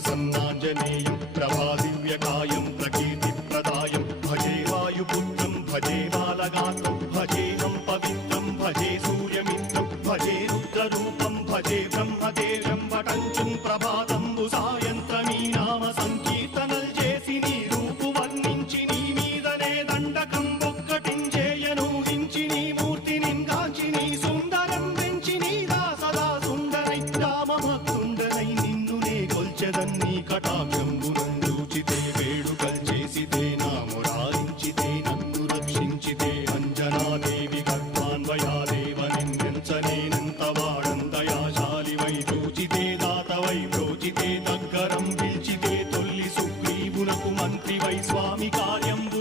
प्रसन्नाञ्जनेयं प्रभादिव्यकायं प्रकीर्तिप्रदायं भजे वायुपुत्रं भजे बालगात्रं भजेऽहं पवित्रं भजे सूर्यमित्रं भजे रुद्ररूपं भजे ब्रह्मदेवं वटञ्चुं प्रभाతంబు సాయంత్రమీ నామ సంకీర్తనల్ చేసి నీ రూపు వర్ణించి నీ మీదనే దండకం ఒక్కటించేయను హించి నీ మూర్తిని గాంచి నీ సుందరం పెంచి నీ దాసదా సుందరై రామభక్తుండనై నిన్నునే కొల్చెదన్ని కటాక్షంబునందూచితే వేడుకల్ చేసితే నా మురారించితే నన్ను రక్షించితే అంజనాదేవి గర్భాన్వయాదేవ నిందించనేనంత వాడందయాశాలివై చూచితే దాతవై బ్రోచితే దగ్గరం పిలిచితే తొల్లి సుగ్రీవునకు మంత్రివై స్వామి కార్యంబు